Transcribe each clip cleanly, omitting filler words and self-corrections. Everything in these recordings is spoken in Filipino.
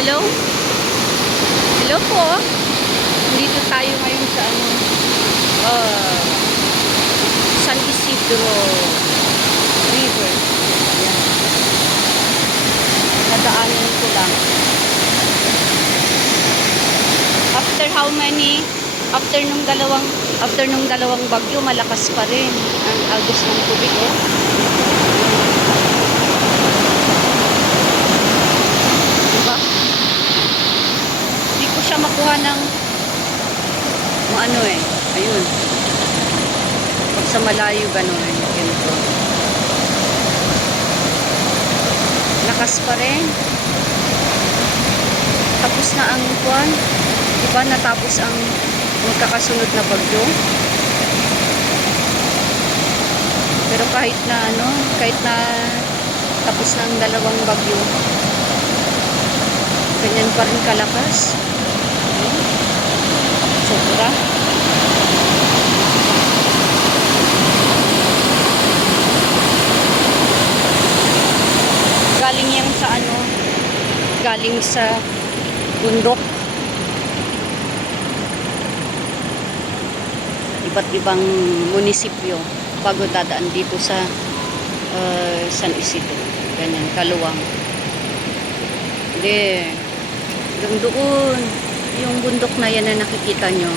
Hello? Hello po. Dito tayo ngayon sa San Isidro River. Ayan. Nadaanan ko lang. After how many? After nung dalawang bagyo, malakas pa rin ang agos ng tubig, oh. Diba? Hindi ko siya makuha ng ano eh. Ayun. Pag sa malayo, gano'n. Ganito. Lakas pa rin. Tapos na ang kuwan. Diba natapos ang magkakasunod na bagyo? Pero kahit na tapos na ang dalawang bagyo, ganyan pa rin kalakas. Sobra. Galing yan sa galing sa bundok. Iba't ibang munisipyo bago dadaan dito sa San Isidro. Ganyan, kaluwang. Hindi. Doon, yung bundok na yan na nakikita nyo,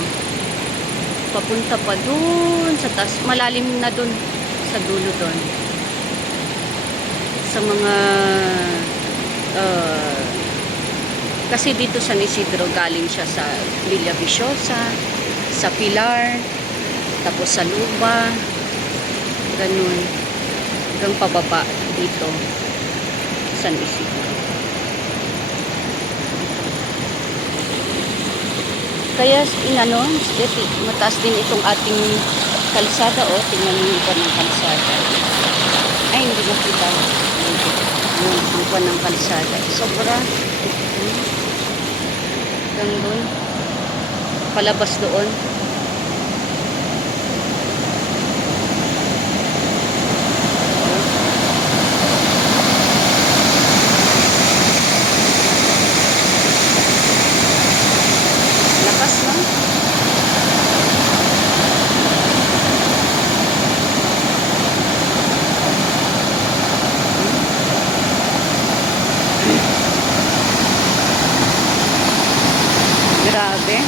papunta pa doon sa taas. Malalim na doon sa dulo doon. Sa mga kasi dito sa San Isidro galing siya sa Villa Viciosa, sa Pilar, tapos sa Luba, ganun, hanggang pababa dito San Isidro. Kaya mataas din itong ating kalsada, oh. Tingnan niyo pa ng kalsada. Ay, hindi makita. Yung pa ng kalsada. Sobra. Hanggang doon. Palabas doon. Lakas na. Grabe.